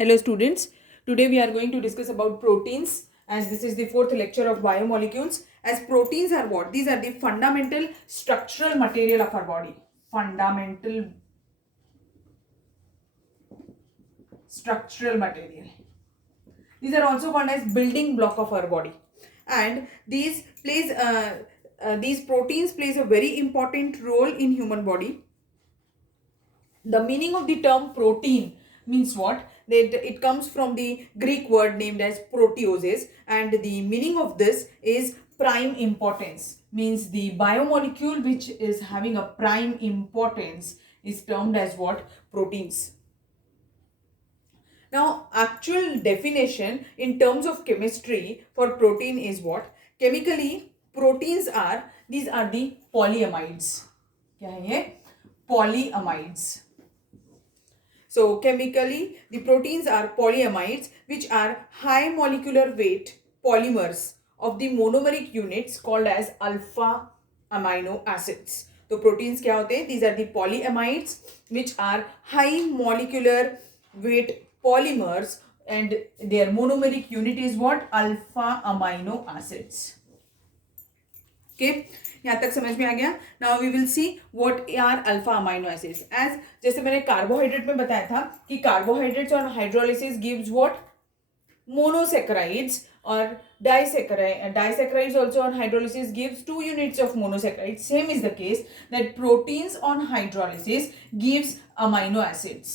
Hello students, today we are going to discuss about proteins as this is the fourth lecture of biomolecules. As proteins are what? These are the fundamental structural material of our body. Fundamental structural material. These are also called as building block of our body. And these proteins plays a very important role in human body. The meaning of the term protein means what? It comes from the Greek word named as proteoses, and the meaning of this is prime importance. Means the biomolecule which is having a prime importance is termed as what? Proteins. Now, actual definition in terms of chemistry for protein is what? Chemically, proteins are, these are the polyamides. क्या है ये? Polyamides. So chemically, the proteins are polyamides, which are high molecular weight polymers of the monomeric units called as alpha amino acids. तो proteins क्या होते हैं? These are the polyamides, which are high molecular weight polymers, and their monomeric unit is what? Alpha amino acids. Okay, यहाँ तक समझ में आ गया. Now we will see what are alpha amino acids. As जैसे मैंने कार्बोहाइड्रेट में बताया था कि carbohydrates on hydrolysis gives what? Monosaccharides. और disaccharides also on hydrolysis gives 2 units of monosaccharides. Same is the case that proteins on hydrolysis gives amino acids.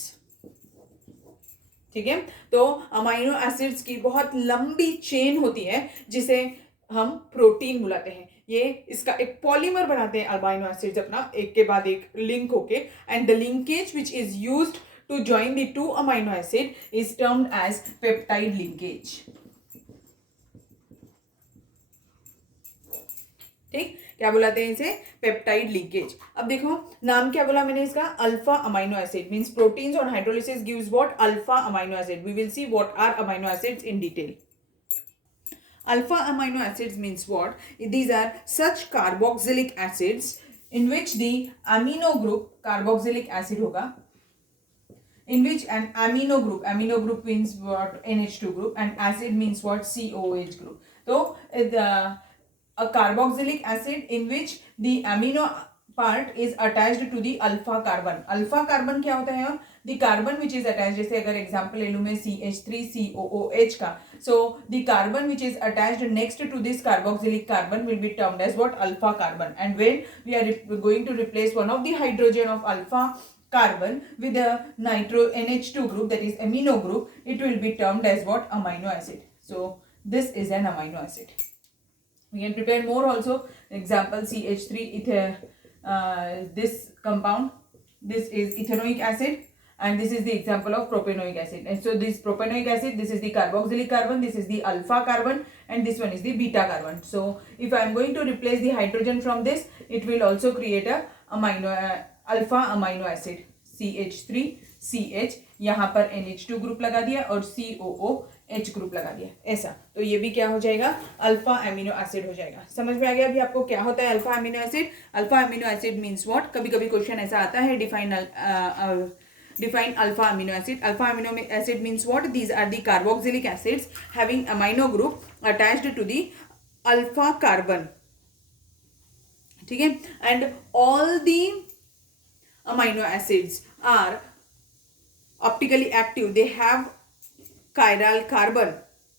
ठीक है, तो अमाइनो एसिड्स की बहुत लंबी चेन होती है जिसे हम प्रोटीन बुलाते हैं. ये इसका एक पॉलीमर बनाते हैं अमाइनो एसिड्स अपना एक के बाद एक लिंक होके, and the linkage which is used to join the two amino acid is termed as peptide linkage. ठीक, क्या बुलाते हैं इसे? Peptide linkage. अब देखो नाम क्या बोला मैंने इसका? Alpha amino acid. Means proteins on hydrolysis gives what? Alpha amino acid. We will see what are amino acids in detail. Alpha amino acids means what? These are such carboxylic acids in which the amino group, carboxylic acid होगा, in which an amino group means what? NH2 group, and acid means what? COH group. So a carboxylic acid in which the amino part is attached to the alpha carbon. Alpha carbon क्या होता है? The carbon which is attached, जैसे अगर example ले लूँ मैं CH3COOH का, so the carbon which is attached next to this carboxylic carbon will be termed as what? Alpha carbon. And when we are going to replace one of the hydrogen of alpha carbon with a nitro NH2 group, that is amino group, it will be termed as what? Amino acid. So this is an amino acid. We can prepare more also. Example CH3 this compound, this is ethanoic acid, and this is the example of propanoic acid. And so this propanoic acid, this is the carboxylic carbon, this is the alpha carbon, and this one is the beta carbon. So if I am going to replace the hydrogen from this, it will also create a alpha amino acid. CH3CH, यहाँ पर NH2 group लगा दिया और COOH group लगा दिया, ऐसा. तो ये भी क्या हो जाएगा? अल्फा एमिनो एसिड हो जाएगा. समझ में आ गया अभी आपको क्या होता है alpha amino acid? Alpha amino acid means what? कभी कभी क्वेश्चन ऐसा आता है, define alpha amino acid. Alpha amino acid means what? These are the carboxylic acids having amino group attached to the alpha carbon. ठीक है, and all the amino acids are optically active. They have chiral carbon.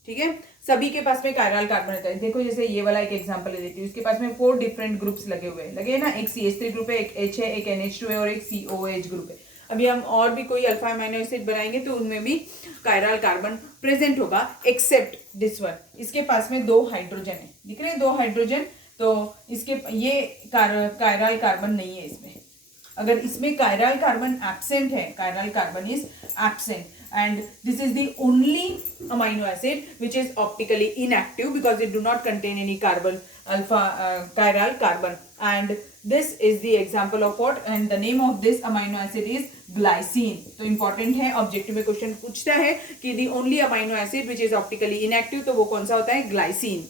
ठीक है, सभी के पास में chiral carbon रहता है. देखो जैसे ये वाला एक एग्जांपल ले देती हूँ. इसके पास में 4 डिफरेंट ग्रुप्स लगे हुए हैं, लगे ना. एक CH3 ग्रुप है, एक H है, एक NH2 है और एक COH ग्रुप है. अभी हम और भी कोई अल्फा अमीनो एसिड बनाएंगे तो उनमें भी कायरल कार्बन प्रेजेंट होगा, एक्सेप्ट दिस वन. इसके पास में 2 हाइड्रोजन है, दिख रहे हैं 2 हाइड्रोजन. तो इसके ये कायरल कार्बन नहीं है इसमें. अगर इसमें कायरल कार्बन एब्सेंट है, chiral carbon is absent, and this is the only amino acid which is optically inactive because it do not contain any carbon chiral carbon. And this is the example of what? And the name of this amino acid is glycine. तो important है, objective में question पूछता है कि the only amino acid which is optically inactive, तो वो कौन सा होता है? glycine.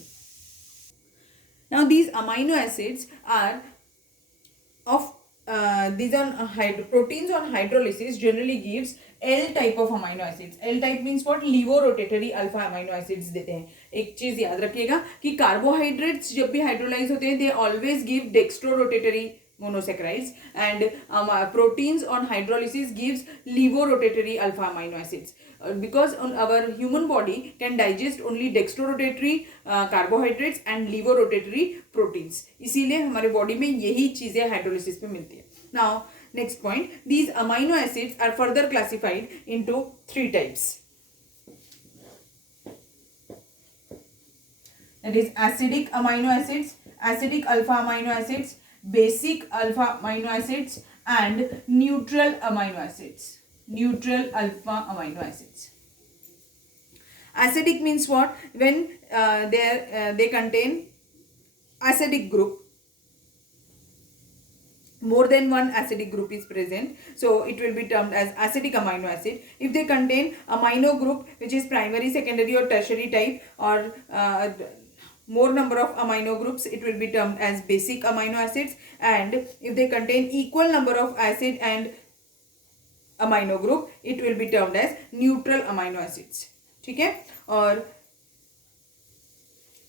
Now these amino acids are of these on proteins on hydrolysis generally gives L type of amino acids. L type means what? Levorotatory alpha amino acids देते हैं. एक चीज याद रखिएगा कि कार्बोहाइड्रेट्स जब भी हाइड्रोलाइज होते हैं, they always give dextrorotatory monosaccharides, and proteins on hydrolysis gives levorotatory alpha amino acids. Because our human body can digest only dextrorotatory carbohydrates and levorotatory proteins, इसीलिए हमारे बॉडी में यही चीजें हाइड्रोलिसिस पे मिलती है. Now next point, these amino acids are further classified into 3 types. That is acidic amino acids, acidic alpha amino acids, basic alpha amino acids, and neutral amino acids. Neutral alpha amino acids. Acidic means what? When they contain acidic group, more than one acidic group is present, so it will be termed as acidic amino acid. If they contain amino group which is primary, secondary or tertiary type, or more number of amino groups, it will be termed as basic amino acids. And if they contain equal number of acid and amino group, it will be termed as neutral amino acids. ठीक है. और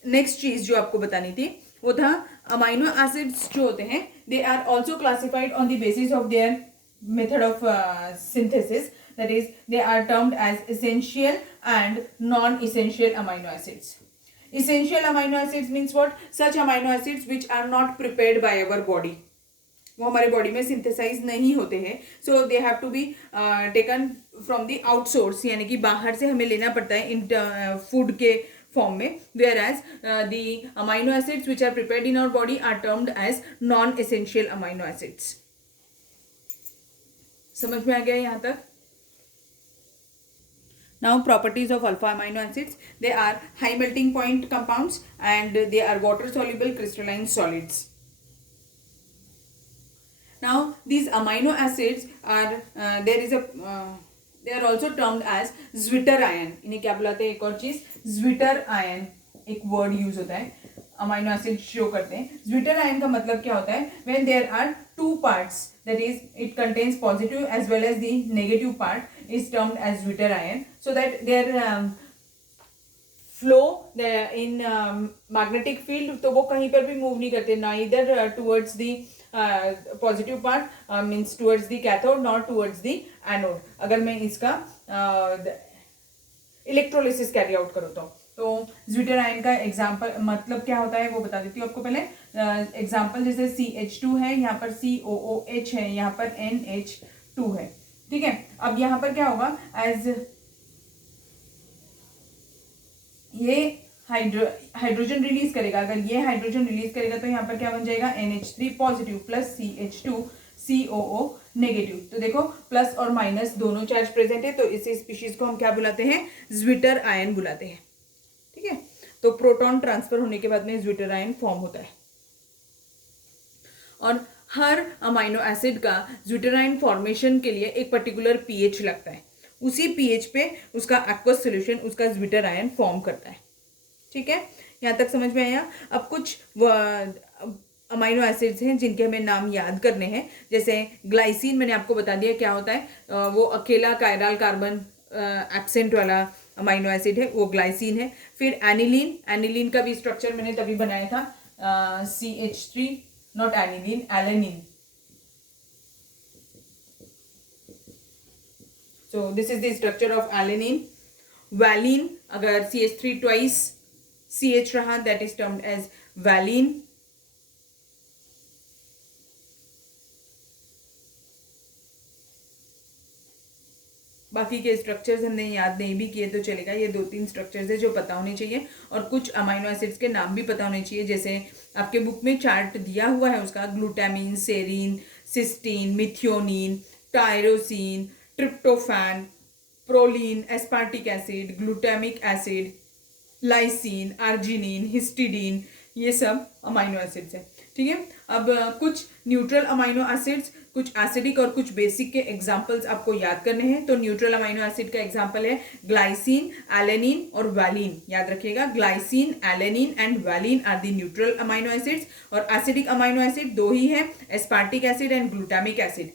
next चीज जो आपको बतानी थी वो था अमाइनो एसिड्स जो होते हैं, they are also classified on the basis of their method of synthesis. That is they are termed as essential and non-essential amino acids. Essential amino acids means what? Such amino acids which are not prepared by our body. वो हमारे body में synthesise नहीं होते हैं, so they have to be taken from the outsource, यानी कि बाहर से हमें लेना पड़ता है इन फूड के फॉर्म में. Whereas the amino acids which are prepared in our body are termed as non essential amino acids. समझ में आ गया यहाँ तक? Now properties of alpha amino acids, they are high melting point compounds and they are water soluble crystalline solids. Now these amino acids are they are also termed as zwitter ion. इन्हें क्या बुलाते हैं? एक और चीज zwitter ion, एक word use होता है अमाइनो एसिड शो करते हैं. zwitter ion का मतलब क्या होता है? when there are two parts, that is it contains positive as well as the negative part, is termed as zwitter ion, so that their flow in magnetic field, तो वो कहीं पर भी मूव नहीं करते, neither towards the positive part means towards the cathode, not towards the anode. अगर मैं इसका इलेक्ट्रोलिसिस कैरी आउट करूँ तो ज्विटर आयन का एग्जाम्पल मतलब क्या होता है वो बता देती हूँ आपको. पहले एग्जाम्पल जैसे CH2 है, यहाँ पर COOH है, यहाँ पर NH2 है. ठीक है. अब यहाँ पर क्या होगा? एज ये हाइड्रोजन रिलीज करेगा, अगर ये हाइड्रोजन रिलीज करेगा तो यहाँ पर क्या बन जाएगा? NH3 positive plus CH2 COO negative. तो देखो प्लस और माइनस दोनों चार्ज प्रेजेंट है, तो इस स्पीशीज को हम क्या बुलाते हैं? ज्विटर आयन बुलाते हैं. ठीक है. तो प्रोटॉन ट्रांसफर होने के बाद में ज्विटर आयन फॉर्म होता है. और हर अमाइनो एसिड का ज्विटर आयन फॉर्मेशन के लिए एक पर्टिकुलर pH लगता है. उसी pH पे उसका एक्वस सोल्यूशन उसका ज्विटर आयन फॉर्म करता है. ठीक है. यहाँ तक समझ में आया? अब कुछ अमाइनो एसिड्स हैं जिनके हमें नाम याद करने हैं. जैसे ग्लाइसिन, मैंने आपको बता दिया क्या होता है. वो अकेला कायरल कार्बन एब्सेंट वाला अमाइनो एसिड है, वो ग्लाइसिन है. फिर एनिलीन, एनिलीन का भी स्ट्रक्चर मैंने तभी बनाया था, CH3, not aniline, alanine. So this is the structure of alanine. Valine, अगर CH3 ट्वाइस CH रहा, that is termed as valine. बाकी के स्ट्रक्चर्स हमने याद नहीं भी किए तो चलेगा. ये 2-3 स्ट्रक्चर्स है जो पता होने चाहिए, और कुछ अमाइनो एसिड्स के नाम भी पता होने चाहिए. जैसे आपके बुक में चार्ट दिया हुआ है उसका, glutamine, serine, cysteine, methionine, tyrosine, tryptophan, proline, aspartic acid, glutamic acid, lysine, arginine, histidine, ये सब अमाइनो एसिड्स हैं. ठीक है। अब कुछ न्यूट्रल अमाइनो एसिड्स, कुछ एसिडिक और कुछ बेसिक के एग्जांपल्स आपको याद करने हैं। तो न्यूट्रल अमाइनो एसिड का एग्जांपल है ग्लाइसिन, एलेनिन और वैलिन। याद रखिएगा, glycine, alanine and valine are the neutral amino acids. और एसिडिक अमाइनो एसिड दो ही है, aspartic acid and glutamic acid.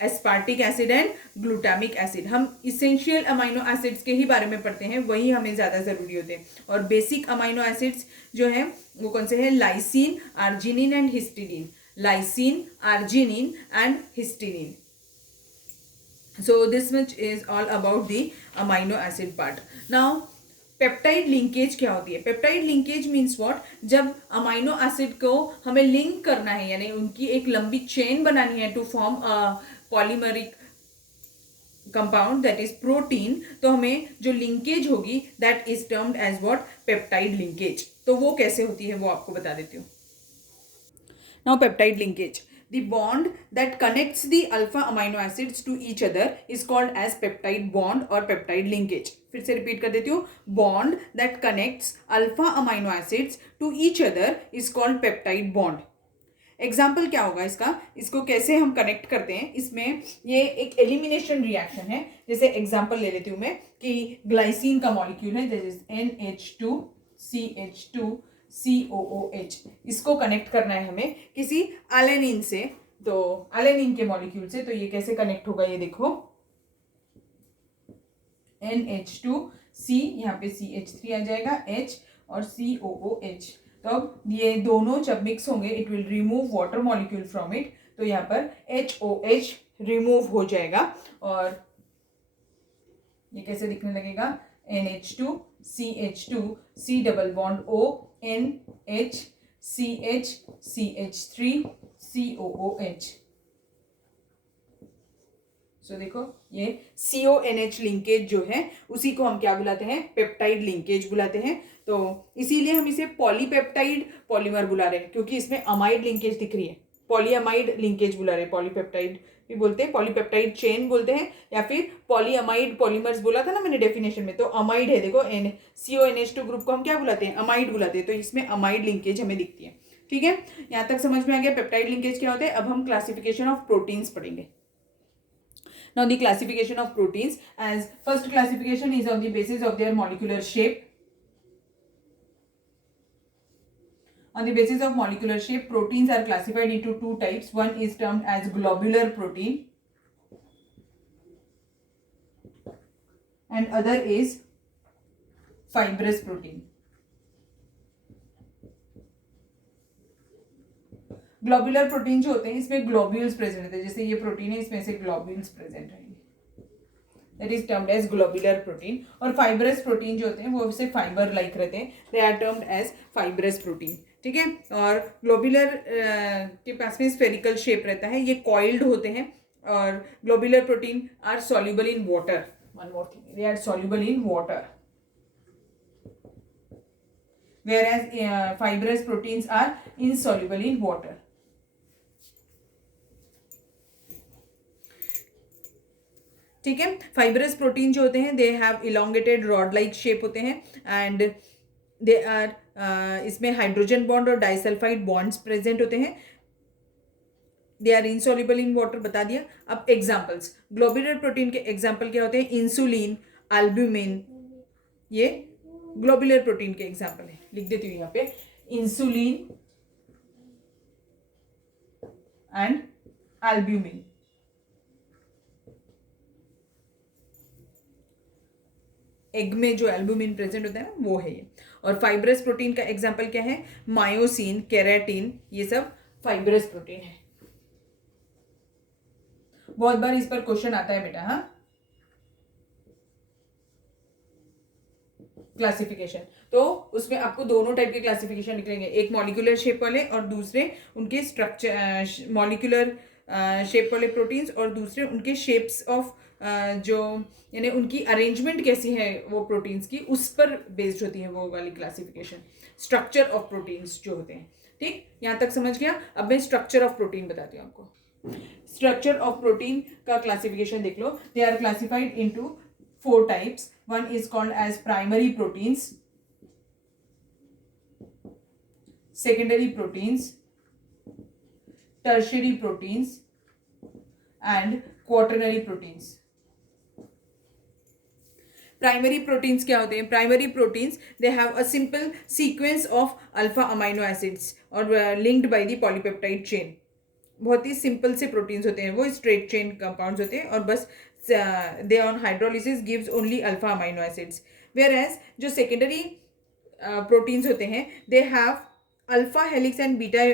Aspartic acid and glutamic acid. हम इसेंशियल अमाइनो एसिड्स के ही बारे में पढ़ते हैं, वही हमें ज़्यादा ज़रूरी होते हैं। और बेसिक अमाइनो एसिड्स जो हैं वो कौन से हैं? Lysine, arginine and histidine. Lysine, arginine and histidine. So this much is all about the amino acid part. Now peptide linkage क्या होती है? Peptide linkage means what? जब अमाइनो एसिड को हमें लिंक करना है, यानी उनकी एक लंबी चेन बनानी है to form a polymeric compound that is protein, तो हमें जो लिंकेज होगी that is termed as what? Peptide linkage. तो वो कैसे होती है वो आपको बता देती हूँ। Now peptide linkage. The bond that connects the alpha amino acids to each other is called as peptide bond or peptide linkage. फिर से रिपीट कर देती हूँ, bond that connects alpha amino acids to each other is called peptide bond. Example क्या होगा इसका? इसको कैसे हम कनेक्ट करते हैं? इसमें ये एक एलिमिनेशन रिएक्शन है। जैसे एग्जाम्पल ले लेती हूँ मैं कि ग्लाइसिन का मॉलिक्यूल है, दैट इज NH2CH2COOH। इसको कनेक्ट करना है हमें किसी एलेनिन से, तो एलेनिन के मॉलिक्यूल से। तो ये कैसे कनेक्ट होगा? ये देखो, NH2C, यहाँ पे CH3 आ जाएगा, H और COOH। तो अब ये दोनों जब मिक्स होंगे it will remove water molecule from it. तो यहाँ पर HOH रिमूव हो जाएगा और ये कैसे दिखने लगेगा? NH2 CH2 C double bond O NH CH CH3 COOH। सो देखो, ये CONH लिंकेज जो है उसी को हम क्या बुलाते हैं? पेप्टाइड लिंकेज बुलाते हैं। तो इसीलिए हम इसे पॉलीपेप्टाइड पॉलीमर बुला रहे हैं, क्योंकि इसमें अमाइड लिंकेज दिख रही है। पॉलीअमाइड लिंकेज बुला रहे हैं, पॉलीपेप्टाइड भी बोलते हैं, पॉलीपेप्टाइड चेन बोलते हैं, या फिर पॉलीअमाइड पॉलीमर्स बोला था ना मैंने डेफिनेशन में। तो अमाइड है, देखो CONH2 ग्रुप को हम क्या बुलाते हैं? अमाइड बुलाते हैं। तो इसमें अमाइड लिंकेज हमें दिखती है। ठीक है, यहाँ तक समझ में आ गया पेप्टाइड लिंकेज क्या होता है। अब हम क्लासिफिकेशन ऑफ प्रोटीन्स पढ़ेंगे। Now the classification of proteins, as first classification is on the basis of their molecular shape. On the basis of molecular shape, proteins are classified into two types. One is termed as globular protein and other is fibrous protein. Globular protein जो होते हैं इसमें globules present होते हैं। जैसे ये protein है, इसमें से ग्लोब्यूल्स प्रेजेंट रहेंगे, that is termed as globular protein. और फाइब्रस प्रोटीन जो होते हैं वो उसे फाइबर लाइक रहते हैं, they are termed as fibrous protein. ठीक है, और ग्लोब्यूलर के पास में स्फेरिकल शेप रहता है, ये कॉइल्ड होते हैं। और globular protein are soluble in water. One more thing, they are soluble in water, whereas fibrous proteins are insoluble in water. ठीक है, फाइब्रस प्रोटीन जो होते हैं they have elongated rod like shape होते हैं एंड दे आर इसमें hydrogen bond और disulphide bonds present होते हैं। They are insoluble in water, बता दिया। अब एग्जांपल्स, ग्लोब्यूलर प्रोटीन के एग्जांपल क्या होते हैं? इंसुलिन, एल्ब्यूमिन, ये ग्लोब्यूलर प्रोटीन के एग्जांपल है। लिख देती हूँ यहाँ पे, इंसुलिन एंड एल्ब्यूमिन। एग में जो एल्ब्यूमिन प्रेजेंट होता है ना, वो है ये। और फाइब्रस प्रोटीन का एग्जांपल क्या है? मायोसिन, केराटिन, ये सब फाइब्रस प्रोटीन है। बहुत बार इस पर क्वेश्चन आता है बेटा। हाँ, क्लासिफिकेशन, तो उसमें आपको दोनों टाइप के क्लासिफिकेशन निकलेंगे, एक मॉलिक्यूलर शेप वाले और दूसरे उनके स्ट्रक्चर, मॉलिक्यूलर शेप वाले प्रोटीन्स और दूसरे उनके शेप्स ऑफ जो यानी उनकी अरेंजमेंट कैसी है वो प्रोटीन्स की, उस पर बेस्ड होती है वो वाली क्लासिफिकेशन, स्ट्रक्चर ऑफ प्रोटीन्स जो होते हैं। ठीक, यहाँ तक समझ गया। अब मैं स्ट्रक्चर ऑफ प्रोटीन बताती हूँ आपको। स्ट्रक्चर ऑफ प्रोटीन का क्लासिफिकेशन देख लो। They are classified into 4 types. One is called as primary proteins, secondary proteins, tertiary proteins and quaternary proteins. Primary proteins क्या होते हैं? Primary proteins they have a simple sequence of alpha amino acids और linked by the polypeptide chain. बहुत ही simple से proteins होते हैं, वो स्ट्रेट चेन कंपाउंड्स होते हैं और बस they on hydrolysis gives only alpha amino acids. Whereas जो सेकेंडरी प्रोटीन्स होते हैं they have alpha helix and beta.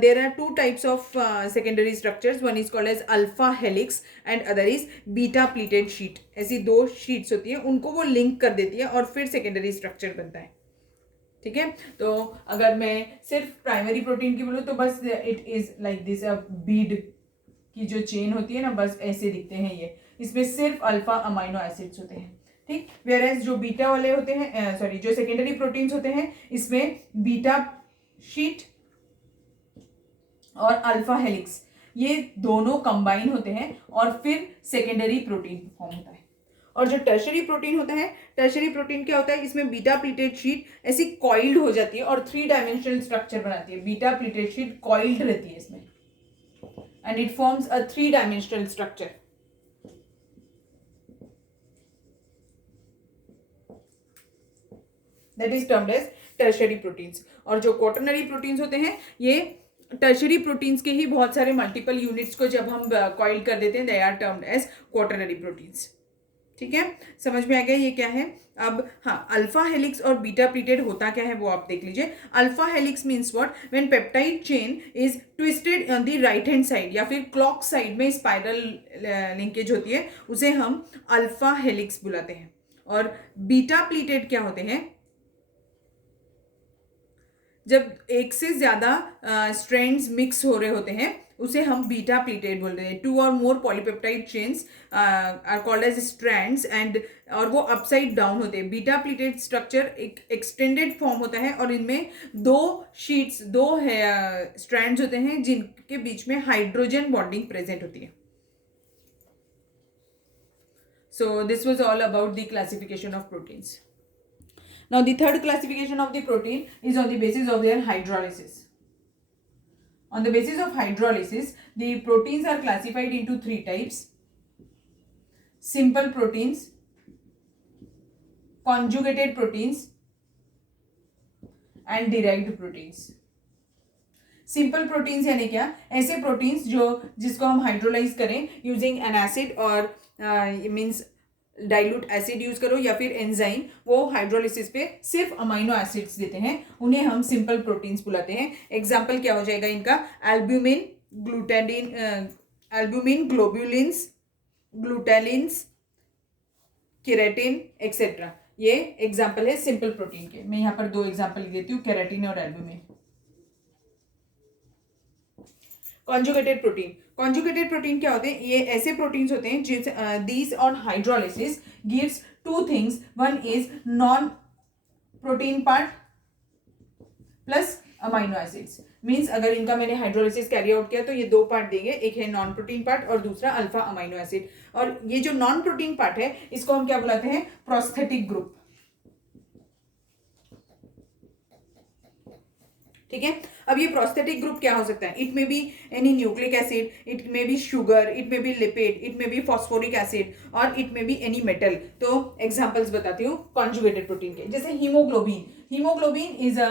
There are two types of secondary structures. One is called as alpha helix and other is beta pleated sheet. ऐसी दो sheets होती हैं, उनको वो link कर देती है और फिर सेकेंडरी स्ट्रक्चर बनता है. ठीक है, तो अगर मैं सिर्फ प्राइमरी प्रोटीन की बोलूँ तो बस it is like this. Beed की जो चेन होती है ना, बस ऐसे दिखते हैं ये. इसमें सिर्फ अल्फा अमाइनो एसिड्स होते हैं. ठीक, वेयर एज जो बीटा वाले होते हैं, सॉरी, जो सेकेंडरी प्रोटीन्स होते हैं इसमें बीटा शीट और अल्फा हेलिक्स ये दोनों कंबाइन होते हैं और फिर सेकेंडरी प्रोटीन फॉर्म होता है. और जो टर्शरी प्रोटीन होता है, टर्शरी प्रोटीन क्या होता है? इसमें बीटा प्लीटेड शीट ऐसी कॉइल्ड हो जाती है और 3 डायमेंशनल स्ट्रक्चर बनाती है. बीटा प्लीटेड शीट कॉइल्ड रहती है इसमें and it forms a 3 dimensional structure. That is termed as tertiary proteins. और जो क्वाटरनरी प्रोटीन्स होते हैं ये टर्शरी प्रोटीन्स के ही बहुत सारे मल्टीपल यूनिट्स को जब हम कॉइल कर देते हैं, they are termed as quaternary proteins. ठीक है, समझ में आ गया ये क्या है? अब हाँ, अल्फा हेलिक्स और बीटा प्लीटेड होता क्या है वो आप देख लीजिए. Alpha helix means what? When peptide chain is twisted on the right hand side या फिर क्लॉक साइड में स्पाइरल लिंकेज होती है, उसे हम अल्फा हेलिक्स बुलाते हैं. और बीटा प्लीटेड क्या होते हैं? जब एक से ज्यादा स्ट्रैंड्स मिक्स हो रहे होते हैं उसे हम बीटा प्लीटेड बोल रहे हैं. 2 और more polypeptide chains are called as strands and और वो अपसाइड डाउन होते हैं. बीटा प्लीटेड स्ट्रक्चर एक एक्सटेंडेड फॉर्म होता है और इनमें 2 शीट्स, 2 स्ट्रैंड्स होते हैं जिनके बीच में हाइड्रोजन बॉन्डिंग प्रेजेंट होती है. So this was all about the classification of proteins. Now the third classification of the protein is on the basis of their hydrolysis. On the basis of hydrolysis, the proteins are classified into 3 types: simple proteins, conjugated proteins and derived proteins. Simple proteins यानी क्या? ऐसे proteins जिसको हम hydrolyse करें using N acid और means dilute acid use करो या फिर एंजाइम, वो हाइड्रोलिसिस पे सिर्फ अमाइनो एसिड्स देते हैं, उन्हें हम सिंपल प्रोटीन्स बुलाते हैं. एग्जाम्पल क्या हो जाएगा इनका? Albumin, glutenin, albumin, globulins, glutelins, keratin etcetera. ये एग्जाम्पल है सिंपल प्रोटीन के. मैं यहाँ पर 2 एग्जाम्पल देती हूँ, केराटिन और albumin. Conjugated protein. Conjugated protein क्या होते हैं? ये ऐसे प्रोटीन्स होते हैं जिस these on hydrolysis gives 2 things. One is non protein part plus amino acids. Means अगर इनका मैंने हाइड्रोलिसिस कैरी आउट किया तो ये 2 पार्ट देंगे, एक है नॉन प्रोटीन पार्ट और दूसरा अल्फा अमाइनो एसिड. और ये जो नॉन प्रोटीन पार्ट है इसको हम क्या बुलाते हैं? Prosthetic group. ठीक है, अब ये प्रोस्थेटिक ग्रुप क्या हो सकता है? It may be any nucleic acid, it may be sugar, it may be lipid, it may be phosphoric acid और it may be any metal. तो एग्जांपल्स बताती हूँ कॉन्जुगेटेड प्रोटीन के. जैसे haemoglobin. Haemoglobin is a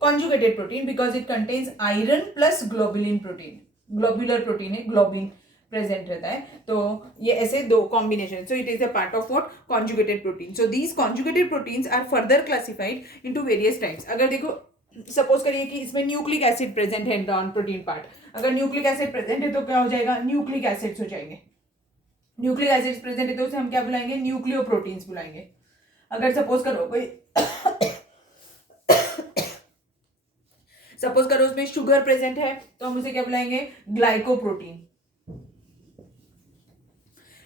conjugated protein because it contains iron plus globulin protein. Globular protein है, globin present रहता है. तो ये ऐसे 2 combination. So it is a part of what? Conjugated protein. So these conjugated proteins are further classified into various types. अगर देखो, suppose करिए कि इसमें न्यूक्लिक एसिड प्रेजेंट है नॉन प्रोटीन पार्ट. अगर न्यूक्लिक एसिड प्रेजेंट है तो क्या हो जाएगा? न्यूक्लिक एसिड्स हो जाएंगे. न्यूक्लिक एसिड्स प्रेजेंट है तो उसे हम क्या बुलाएंगे? न्यूक्लियोप्रोटीन्स बुलाएंगे. अगर सपोज करो कोई सपोज करो उसमें शुगर प्रेजेंट है तो हम उसे क्या बुलाएंगे? ग्लाइकोप्रोटीन.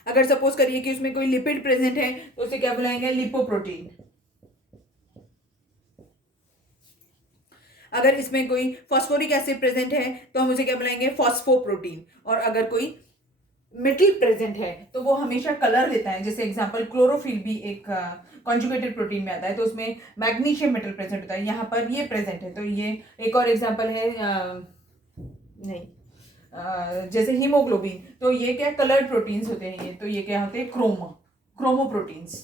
अगर सपोज करिए कि उसमें कोई लिपिड प्रेजेंट है तो उसे क्या बुलाएंगे? लिपोप्रोटीन. अगर इसमें कोई फॉस्फोरिक एसिड प्रेजेंट है तो हम उसे क्या बुलाएंगे? फॉस्फोप्रोटीन. और अगर कोई मेटल प्रेजेंट है तो वो हमेशा कलर देता है। जैसे एग्जांपल क्लोरोफिल भी एक कॉन्जुगेटेड प्रोटीन में आता है, तो उसमें मैग्नीशियम मेटल प्रेजेंट होता है, यहाँ पर ये प्रेजेंट है। तो ये एक और एग्जांपल है नहीं जैसे हीमोग्लोबिन, तो ये क्या कलर्ड प्रोटीन्स होते हैं, ये तो ये क्या होते हैं क्रोमो प्रोटीन्स।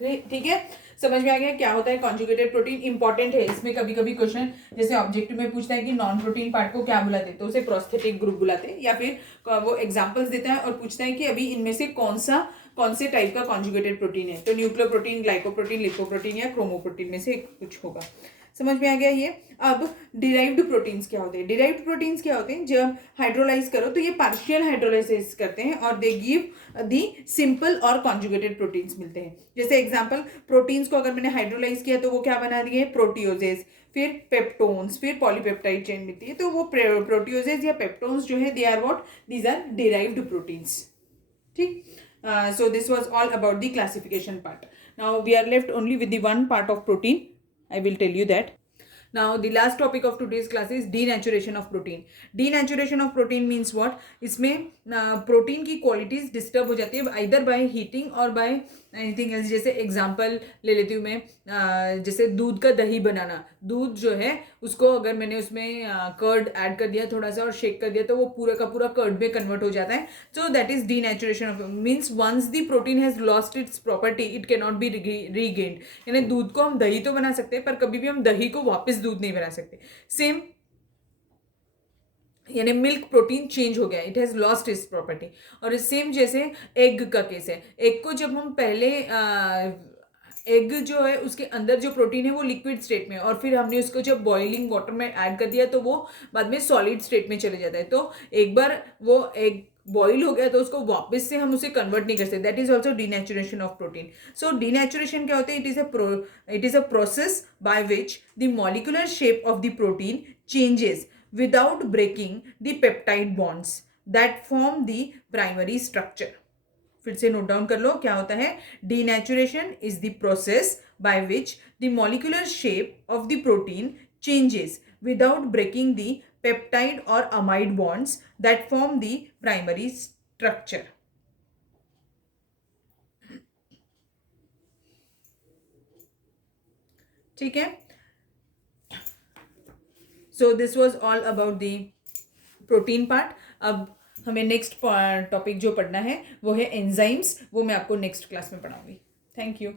ठीक है, समझ में आ गया क्या होता है कॉन्जुगेटेड प्रोटीन। इंपॉर्टेंट है, इसमें कभी कभी क्वेश्चन जैसे ऑब्जेक्टिव में पूछता है कि नॉन प्रोटीन पार्ट को क्या बुलाते हैं, तो उसे प्रोस्थेटिक ग्रुप बुलाते हैं, या फिर वो एग्जांपल्स देता है और पूछता है कि अभी इनमें से कौन से टाइप का कॉन्जुगेटेड प्रोटीन है, तो न्यूक्लियोप्रोटीन, ग्लाइकोप्रोटीन, लिपोप्रोटीन या क्रोमोप्रोटीन में से कुछ होगा। समझ में आ गया ये। अब डिराइव्ड प्रोटीन्स क्या होते हैं? डिराइव्ड प्रोटीन्स क्या होते हैं? जब हाइड्रोलाइज करो तो ये पार्शियल हाइड्रोलाइसिस करते हैं और दे गिव दी सिंपल और कॉन्जुगेटेड प्रोटीन्स मिलते हैं। जैसे एग्जांपल, प्रोटीन्स को अगर मैंने हाइड्रोलाइज किया तो वो क्या बना दिए? प्रोटियोजेज, फिर पेप्टोन्स, फिर पॉलीपेप्टाइड चेन मिलती है। तो वो प्रोटियोजेज या पेप्टोन्स जो है, they are what? These are derived proteins. ठीक, so this was all about the classification part. Now we are left only with the one part of protein. I will tell you that. Now the last topic of today's class is denaturation of protein. Denaturation of protein means what? इसमें protein की qualities disturb हो जाती है either by heating और by anything else. जैसे example ले लेती हूँ मैं, जैसे दूध का दही बनाना। दूध जो है उसको अगर मैंने उसमें कर्ड ऐड कर दिया थोड़ा सा और शेक कर दिया तो वो पूरा का पूरा कर्ड में कन्वर्ट हो जाता है। So that is denaturation of, means once the protein has lost its property it can not be regained. यानी दूध को हम दही तो बना सकते हैं पर कभी भी हम दही को वापस दूध नहीं बना सकते। सेम, यानी मिल्क प्रोटीन चेंज हो गया, it has lost its property. और सेम जैसे एग का केस है। एग को जब हम पहले एग जो है उसके अंदर जो प्रोटीन है वो लिक्विड स्टेट में, और फिर हमने उसको जब बॉइलिंग वाटर में ऐड कर दिया तो वो बाद में सॉलिड स्टेट में चले जाता है। तो एक बार वो एग बॉइल हो गया तो उसको वापस से हम उसे कन्वर्ट नहीं कर सकते। That is also denaturation of protein. So denaturation क्या होता है? It is a process by which the molecular shape of the protein changes without breaking the peptide bonds that form the primary structure. फिर से note down कर लो क्या होता है। Denaturation is the process by which the molecular shape of the protein changes without breaking the peptide और amide bonds that form the primary structure. ठीक है, so this was all about the protein part. अब हमें next topic जो पढ़ना है वो है एंजाइम्स, वो मैं आपको नेक्स्ट क्लास में पढ़ाऊंगी। Thank you.